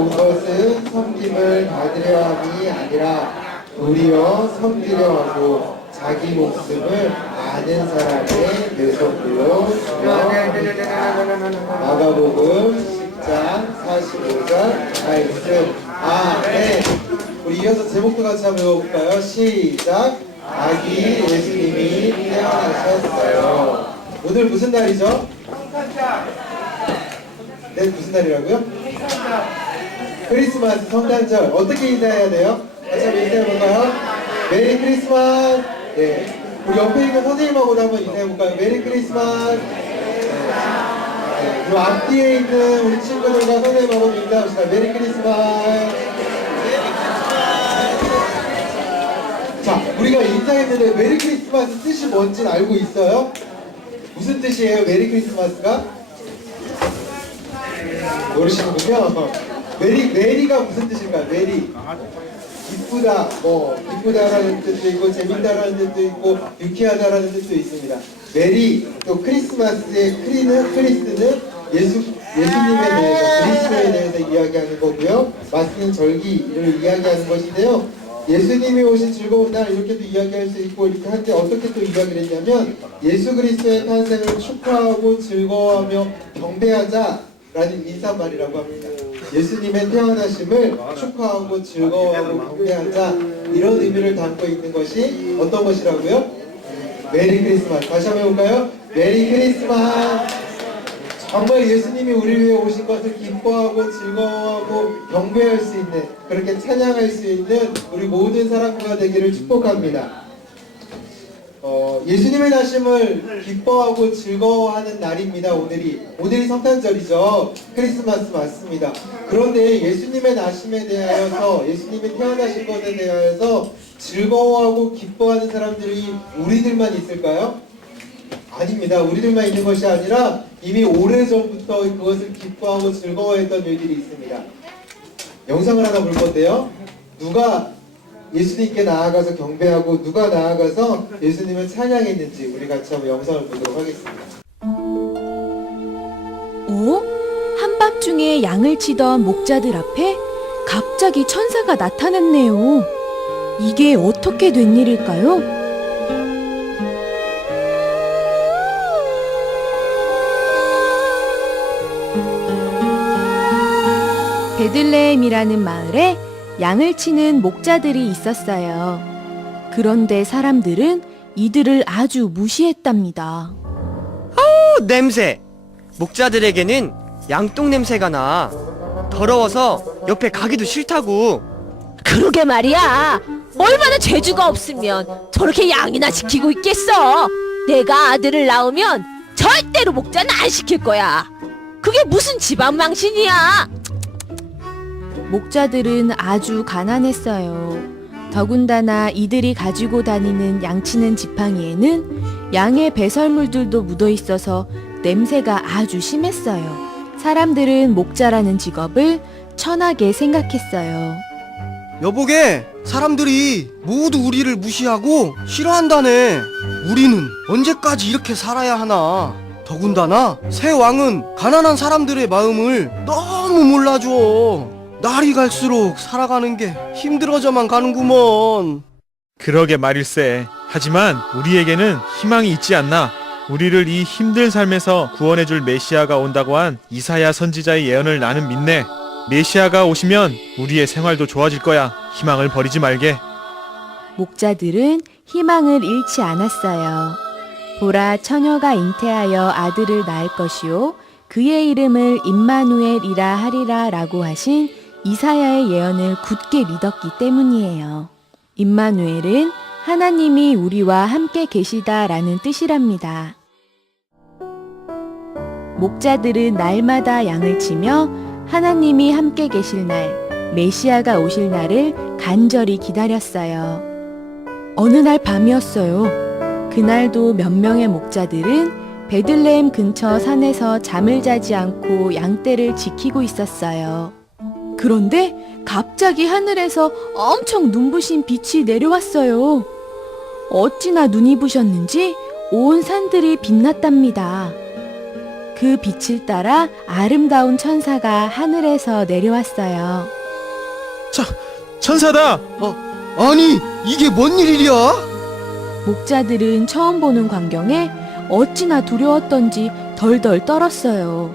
온 것은 섬김을 받으려 함이 아니라 도리어 섬기려 하고 자기 목숨을 아는 사람의 뇌속으로 마가복음 10장 45절 말씀. 아멘. 우리 이어서 제목도 같이 한번 읽어볼까요? 시작. 아기 예수님이 태어나셨어요. 오늘 무슨 날이죠? 네, 무슨 날이라고요? 크리스마스 성탄절. 어떻게 인사해야 돼요? 같이 한번 인사해볼까요? 메리 크리스마스. 네. 우리 옆에 있는 선생님하고도 한번 인사해볼까요? 메리 크리스마스. 네. 그리고 앞뒤에 있는 우리 친구들과 선생님하고 인사합시다. 메리 크리스마스. 자, 우리가 인사했는데 메리 크리스마스 뜻이 뭔지는 알고 있어요? 무슨 뜻이에요? 메리 크리스마스가? 모르시는군요. 메리가 무슨 뜻일까요? 메리. 기쁘다, 기쁘다라는 뜻도 있고, 재밌다라는 뜻도 있고, 유쾌하다라는 뜻도 있습니다. 메리, 또 크리스마스의 크리스는 예수님에 대해서, 그리스도에 대해서 이야기하는 거고요. 마스는 절기를 이야기하는 것인데요. 예수님이 오신 즐거운 날 이렇게도 이야기할 수 있고 이렇게 한데 어떻게 또 이야기를 했냐면 예수 그리스도의 탄생을 축하하고 즐거워하며 경배하자라는 인사말이라고 합니다. 예수님의 태어나심을 축하하고 즐거워하고 경배하자 이런 의미를 담고 있는 것이 어떤 것이라고요? 메리 크리스마스. 다시 한번 해볼까요? 메리 크리스마스. 정말 예수님이 우리 위해 오신 것을 기뻐하고 즐거워하고 경배할 수 있는, 그렇게 찬양할 수 있는 우리 모든 사람과 되기를 축복합니다. 예수님의 나심을 기뻐하고 즐거워하는 날입니다. 오늘이 성탄절이죠. 크리스마스 맞습니다. 그런데 예수님의 나심에 대하여서, 예수님이 태어나신 것에 대하여서 즐거워하고 기뻐하는 사람들이 우리들만 있을까요? 아닙니다. 우리들만 있는 것이 아니라 이미 오래전부터 그것을 기뻐하고 즐거워했던 일들이 있습니다. 영상을 하나 볼 건데요. 누가 예수님께 나아가서 경배하고 누가 나아가서 예수님을 찬양했는지 우리 같이 한번 영상을 보도록 하겠습니다. 한밤중에 양을 치던 목자들 앞에 갑자기 천사가 나타났네요. 이게 어떻게 된 일일까요? 베들레헴이라는 마을에 양을 치는 목자들이 있었어요. 그런데 사람들은 이들을 아주 무시했답니다. 냄새! 목자들에게는 양똥 냄새가 나. 더러워서 옆에 가기도 싫다고. 그러게 말이야. 얼마나 죄주가 없으면 저렇게 양이나 지키고 있겠어. 내가 아들을 낳으면 절대로 목자는 안 시킬 거야. 그게 무슨 집안 망신이야. 목자들은 아주 가난했어요. 더군다나 이들이 가지고 다니는 양치는 지팡이에는 양의 배설물들도 묻어 있어서 냄새가 아주 심했어요. 사람들은 목자라는 직업을 천하게 생각했어요. 여보게, 사람들이 모두 우리를 무시하고 싫어한다네. 우리는 언제까지 이렇게 살아야 하나. 더군다나 새 왕은 가난한 사람들의 마음을 너무 몰라줘. 날이 갈수록 살아가는 게 힘들어져만 가는구먼. 그러게 말일세. 하지만 우리에게는 희망이 있지 않나. 우리를 이 힘든 삶에서 구원해줄 메시아가 온다고 한 이사야 선지자의 예언을 나는 믿네. 메시아가 오시면 우리의 생활도 좋아질 거야. 희망을 버리지 말게. 목자들은 희망을 잃지 않았어요. 보라, 처녀가 잉태하여 아들을 낳을 것이요 그의 이름을 임마누엘이라 하리라 라고 하신 이사야의 예언을 굳게 믿었기 때문이에요. 임마누엘은 하나님이 우리와 함께 계시다라는 뜻이랍니다. 목자들은 날마다 양을 치며 하나님이 함께 계실 날, 메시아가 오실 날을 간절히 기다렸어요. 어느 날 밤이었어요. 그날도 몇 명의 목자들은 베들레헴 근처 산에서 잠을 자지 않고 양떼를 지키고 있었어요. 그런데 갑자기 하늘에서 엄청 눈부신 빛이 내려왔어요. 어찌나 눈이 부셨는지 온 산들이 빛났답니다. 그 빛을 따라 아름다운 천사가 하늘에서 내려왔어요. 천사다! 아니, 이게 뭔 일이야? 목자들은 처음 보는 광경에 어찌나 두려웠던지 덜덜 떨었어요.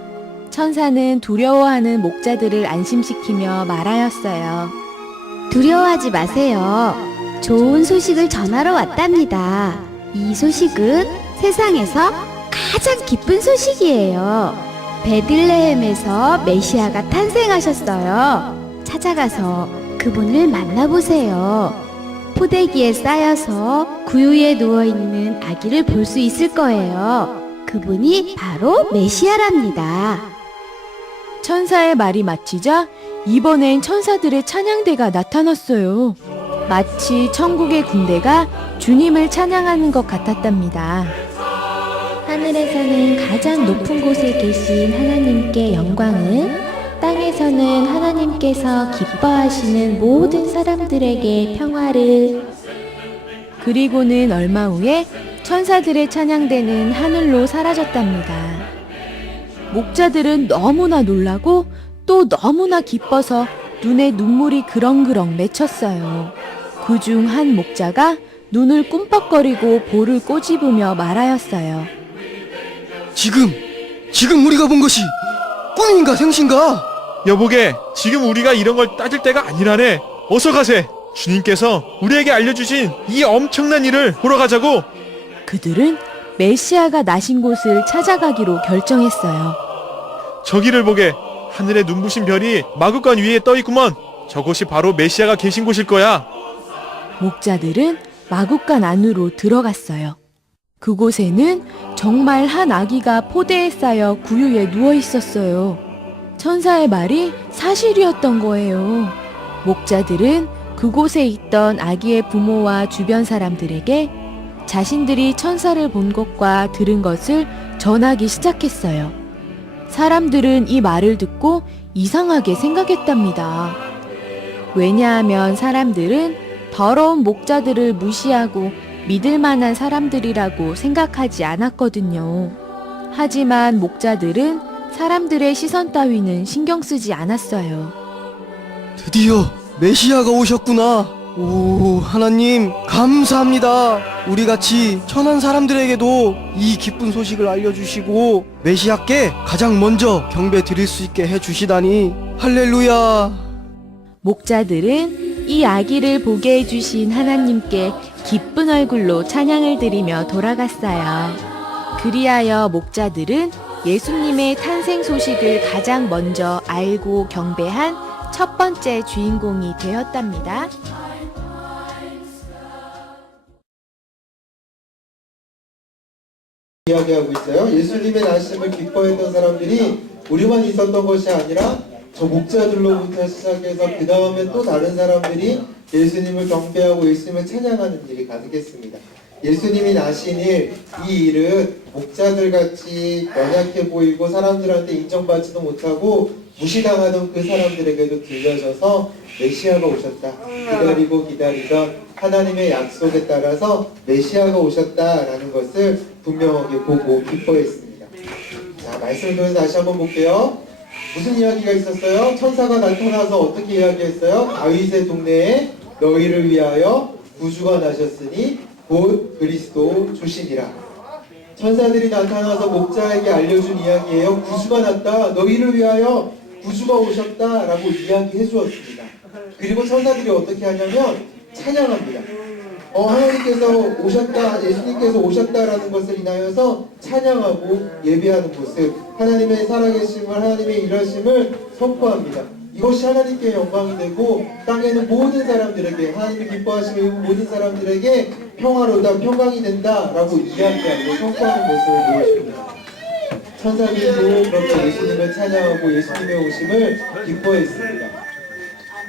천사는 두려워하는 목자들을 안심시키며 말하였어요. 두려워하지 마세요. 좋은 소식을 전하러 왔답니다. 이 소식은 세상에서 가장 기쁜 소식이에요. 베들레헴에서 메시아가 탄생하셨어요. 찾아가서 그분을 만나보세요. 포대기에 쌓여서 구유에 누워있는 아기를 볼 수 있을 거예요. 그분이 바로 메시아랍니다. 천사의 말이 마치자 이번엔 천사들의 찬양대가 나타났어요. 마치 천국의 군대가 주님을 찬양하는 것 같았답니다. 하늘에서는 가장 높은 곳에 계신 하나님께 영광은, 땅에서는 하나님께서 기뻐하시는 모든 사람들에게 평화를. 그리고는 얼마 후에 천사들의 찬양대는 하늘로 사라졌답니다. 목자들은 너무나 놀라고 또 너무나 기뻐서 눈에 눈물이 그렁그렁 맺혔어요. 그중 한 목자가 눈을 꿈뻑거리고 볼을 꼬집으며 말하였어요. 지금 우리가 본 것이 꿈인가 생신가? 여보게, 지금 우리가 이런 걸 따질 때가 아니라네. 어서 가세. 주님께서 우리에게 알려주신 이 엄청난 일을 보러 가자고. 그들은 메시아가 나신 곳을 찾아가기로 결정했어요. 저기를 보게. 하늘에 눈부신 별이 마구간 위에 떠 있구먼. 저곳이 바로 메시아가 계신 곳일 거야. 목자들은 마구간 안으로 들어갔어요. 그곳에는 정말 한 아기가 포대에 쌓여 구유에 누워 있었어요. 천사의 말이 사실이었던 거예요. 목자들은 그곳에 있던 아기의 부모와 주변 사람들에게 자신들이 천사를 본 것과 들은 것을 전하기 시작했어요. 사람들은 이 말을 듣고 이상하게 생각했답니다. 왜냐하면 사람들은 더러운 목자들을 무시하고 믿을 만한 사람들이라고 생각하지 않았거든요. 하지만 목자들은 사람들의 시선 따위는 신경 쓰지 않았어요. 드디어 메시아가 오셨구나. 오, 하나님 감사합니다. 우리같이 천한 사람들에게도 이 기쁜 소식을 알려주시고 메시아께 가장 먼저 경배 드릴 수 있게 해주시다니 할렐루야. 목자들은 이 아기를 보게 해주신 하나님께 기쁜 얼굴로 찬양을 드리며 돌아갔어요. 그리하여 목자들은 예수님의 탄생 소식을 가장 먼저 알고 경배한 첫 번째 주인공이 되었답니다. 이야기하고 있어요. 예수님의 나심을 기뻐했던 사람들이 우리만 있었던 것이 아니라 저 목자들로부터 시작해서 그 다음에 또 다른 사람들이 예수님을 경배하고 예수님을 찬양하는 일이 가득했습니다. 예수님이 나신 일, 이 일은 목자들같이 연약해 보이고 사람들한테 인정받지도 못하고 무시당하던 그 사람들에게도 들려져서 메시아가 오셨다. 기다리고 기다리던 하나님의 약속에 따라서 메시아가 오셨다라는 것을 분명하게 보고 기뻐했습니다. 자, 말씀을 통해서 다시 한번 볼게요. 무슨 이야기가 있었어요? 천사가 나타나서 어떻게 이야기했어요? 다윗의 동네에 너희를 위하여 구주가 나셨으니 곧 그리스도 주시니라. 천사들이 나타나서 목자에게 알려준 이야기예요. 구주가 났다. 너희를 위하여 구주가 오셨다라고 이야기해 주었습니다. 그리고 천사들이 어떻게 하냐면 찬양합니다. 하나님께서 오셨다, 예수님께서 오셨다라는 것을 인하여서 찬양하고 예배하는 모습, 하나님의 살아계심을, 하나님의 일하심을 선포합니다. 이것이 하나님께 영광이 되고 땅에는 모든 사람들에게, 하나님이 기뻐하시는 모든 사람들에게 평화로다, 평강이 된다라고 이야기하고 선포하는 모습을 보여줍니다. 천사들도 그렇게 예수님을 찬양하고 예수님의 오심을 기뻐했습니다.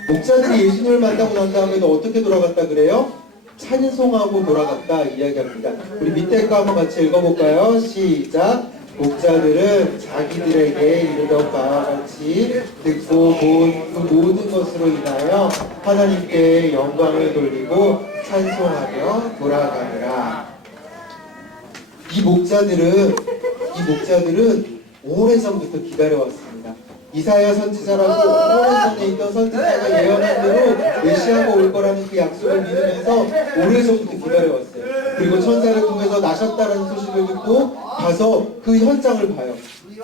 목자들이 예수님을 만나고 난 다음에도 어떻게 돌아갔다 그래요? 찬송하고 돌아갔다 이야기합니다. 우리 밑에 거 한번 같이 읽어볼까요? 시작! 목자들은 자기들에게 이르던 바와 같이 듣고 본 그 모든 것으로 인하여 하나님께 영광을 돌리고 찬송하며 돌아가느라. 이 목자들은 오래전부터 기다려왔습니다. 이사야 선지자라고 오래전에 있던 선지자가 예언한 대로 메시아가 올 거라는 그 약속을 믿으면서 오래전부터 기다려왔어요. 그리고 천사를 통해서 나셨다라는 소식을 듣고 가서 그 현장을 봐요.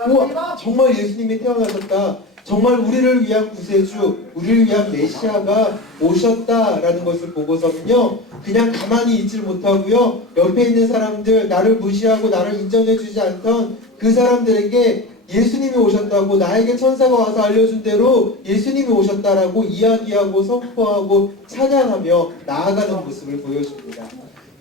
우와, 정말 예수님이 태어나셨다. 정말 우리를 위한 구세주, 우리를 위한 메시아가 오셨다라는 것을 보고서는요, 그냥 가만히 있질 못하고요, 옆에 있는 사람들, 나를 무시하고 나를 인정해주지 않던 그 사람들에게 예수님이 오셨다고, 나에게 천사가 와서 알려준 대로 예수님이 오셨다라고 이야기하고 선포하고 찬양하며 나아가는 모습을 보여줍니다.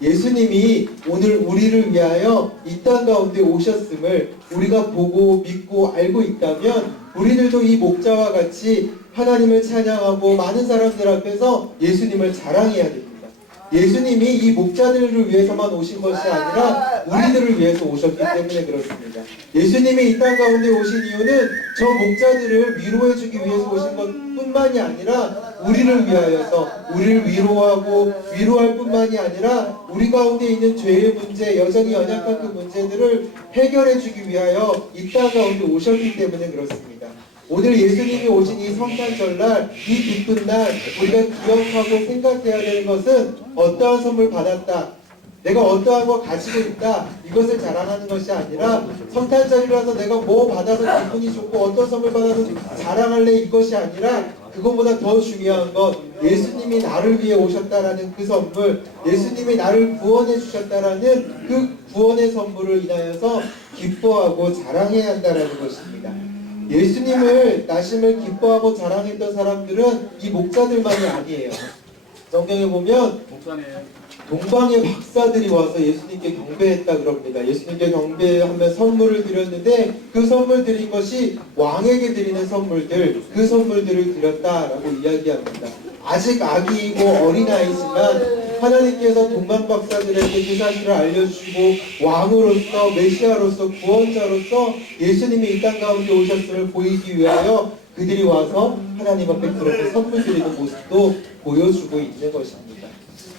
예수님이 오늘 우리를 위하여 이 땅 가운데 오셨음을 우리가 보고 믿고 알고 있다면 우리들도 이 목자와 같이 하나님을 찬양하고 많은 사람들 앞에서 예수님을 자랑해야 됩니다. 예수님이 이 목자들을 위해서만 오신 것이 아니라 우리들을 위해서 오셨기 때문에 그렇습니다. 예수님이 이 땅 가운데 오신 이유는 저 목자들을 위로해주기 위해서 오신 것뿐만이 아니라 우리를 위하여서 우리를 위로하고 위로할 뿐만이 아니라 우리 가운데 있는 죄의 문제, 여전히 연약한 그 문제들을 해결해주기 위하여 이 땅 가운데 오셨기 때문에 그렇습니다. 오늘 예수님이 오신 이 성탄절날, 이 기쁜 날 우리가 기억하고 생각해야 되는 것은 어떠한 선물 받았다, 내가 어떠한 거 가지고 있다, 이것을 자랑하는 것이 아니라 성탄절이라서 내가 뭐 받아서 기분이 좋고 어떤 선물 받아서 자랑할래, 이것이 아니라 그것보다 더 중요한 것, 예수님이 나를 위해 오셨다라는 그 선물, 예수님이 나를 구원해 주셨다라는 그 구원의 선물을 인하여서 기뻐하고 자랑해야 한다라는 것입니다. 예수님을 나심을 기뻐하고 자랑했던 사람들은 이 목자들만이 아니에요. 성경에 보면 동방의 박사들이 와서 예수님께 경배했다 그럽니다. 예수님께 경배하며 선물을 드렸는데 그 선물 드린 것이 왕에게 드리는 선물들, 그 선물들을 드렸다라고 이야기합니다. 아직 아기이고 어린아이지만 하나님께서 동방 박사들에게 그 사실을 알려주시고 왕으로서 메시아로서 구원자로서 예수님이 이 땅 가운데 오셨음을 보이기 위하여 그들이 와서 하나님 앞에 그렇게 선물 드리는 모습도 보여주고 있는 것입니다.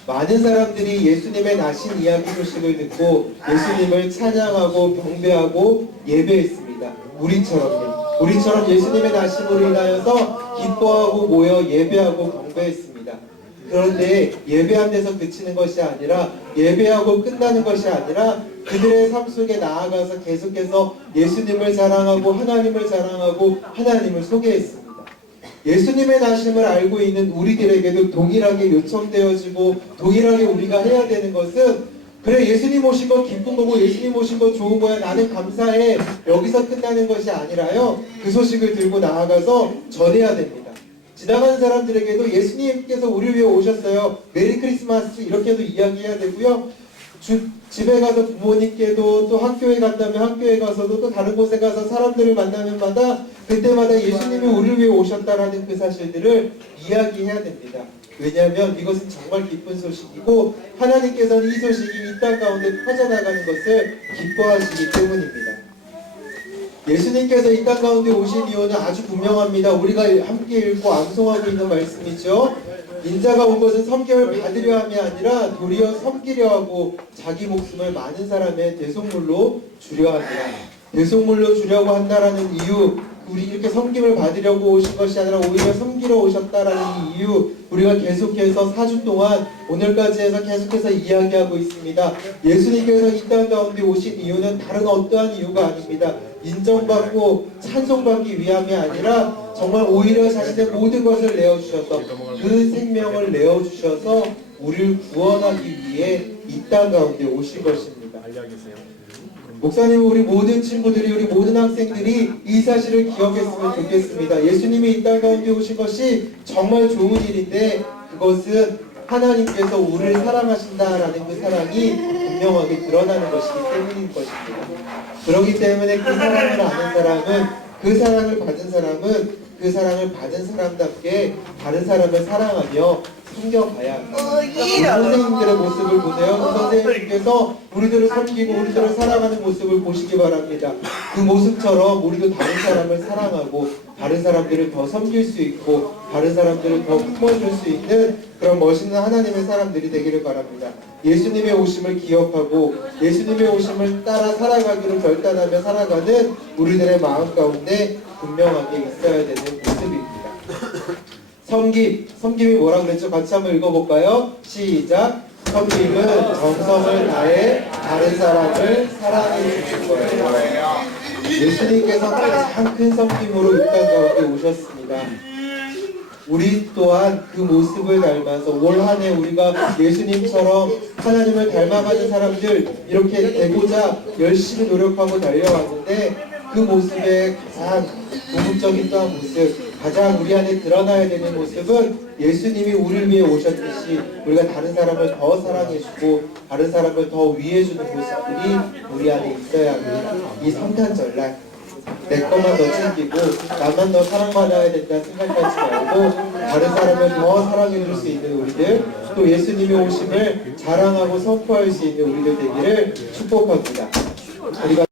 많은 사람들이 예수님의 나신 이야기 소식을 듣고 예수님을 찬양하고 경배하고 예배했습니다. 우리처럼 예수님의 나심으로 인하여서 기뻐하고 모여 예배하고 경배했습니다. 그런데 예배한 데서 그치는 것이 아니라, 예배하고 끝나는 것이 아니라 그들의 삶 속에 나아가서 계속해서 예수님을 자랑하고 하나님을 자랑하고 하나님을 소개했습니다. 예수님의 나심을 알고 있는 우리들에게도 동일하게 요청되어지고 동일하게 우리가 해야 되는 것은, 그래 예수님 오신 거 기쁜 거고 예수님 오신 거 좋은 거야, 나는 감사해, 여기서 끝나는 것이 아니라요, 그 소식을 들고 나아가서 전해야 됩니다. 지나가는 사람들에게도 예수님께서 우리를 위해 오셨어요, 메리 크리스마스, 이렇게도 이야기해야 되고요. 집에 가서 부모님께도, 또 학교에 간다면 학교에 가서도, 또 다른 곳에 가서 사람들을 만나면마다 그때마다 예수님이 우리를 위해 오셨다라는 그 사실들을 이야기해야 됩니다. 왜냐하면 이것은 정말 기쁜 소식이고 하나님께서는 이 소식이 이 땅 가운데 퍼져나가는 것을 기뻐하시기 때문입니다. 예수님께서 이 땅 가운데 오신 이유는 아주 분명합니다. 우리가 함께 읽고 암송하고 있는 말씀이죠. 인자가 온 것은 섬김을 받으려 함이 아니라 도리어 섬기려 하고 자기 목숨을 많은 사람의 대속물로 주려 하니라. 대속물로 주려고 한다라는 이유, 우리 이렇게 섬김을 받으려고 오신 것이 아니라 오히려 섬기러 오셨다라는 이유, 우리가 계속해서 4주 동안 오늘까지 해서 계속해서 이야기하고 있습니다. 예수님께서 이 땅 가운데 오신 이유는 다른 어떠한 이유가 아닙니다. 인정받고 찬송받기 위함이 아니라 정말 오히려 자신의 모든 것을 내어주셔서, 그 생명을 내어주셔서 우리를 구원하기 위해 이 땅 가운데 오신 것입니다. 목사님, 우리 모든 친구들이, 우리 모든 학생들이 이 사실을 기억했으면 좋겠습니다. 예수님이 이 땅 가운데 오신 것이 정말 좋은 일인데, 그것은 하나님께서 우리를 사랑하신다라는 그 사랑이 분명하게 드러나는 것이기 때문인 것입니다. 그렇기 때문에 그 사랑을 아는 사람은, 그 사랑을 받은 사람은 그 사랑을 받은 사람답게 다른 사람을 사랑하며 섬겨가야 합니다. 우리 선생님들의 모습을 보세요. 그 선생님께서 우리들을 섬기고 우리들을 사랑하는 모습을 보시기 바랍니다. 그 모습처럼 우리도 다른 사람을 사랑하고 다른 사람들을 더 섬길 수 있고 다른 사람들을 더 품어줄 수 있는 그런 멋있는 하나님의 사람들이 되기를 바랍니다. 예수님의 오심을 기억하고 예수님의 오심을 따라 살아가기로 결단하며 살아가는 우리들의 마음 가운데 분명하게 있어야 되는 모습입니다. 섬김이 뭐라 그랬죠? 같이 한번 읽어볼까요? 시작! 섬김은 정성을 다해 다른 사람을 사랑해 주는 거예요. 예수님께서 가장 큰 섬김으로 이 땅 가운데 오셨습니다. 우리 또한 그 모습을 닮아서 올 한 해 우리가 예수님처럼 하나님을 닮아가는 사람들 이렇게 되고자 열심히 노력하고 달려왔는데 그 모습의 가장 궁극적인 또한 모습, 가장 우리 안에 드러나야 되는 모습은 예수님이 우리를 위해 오셨듯이 우리가 다른 사람을 더 사랑해주고 다른 사람을 더 위해주는 모습들이 우리 안에 있어야 합니다. 이 성탄절날 내 것만 더 챙기고 나만 더 사랑받아야 된다 생각하지 말고 다른 사람을 더 사랑해줄 수 있는 우리들, 또 예수님의 오심을 자랑하고 선포할 수 있는 우리들 되기를 축복합니다. 우리가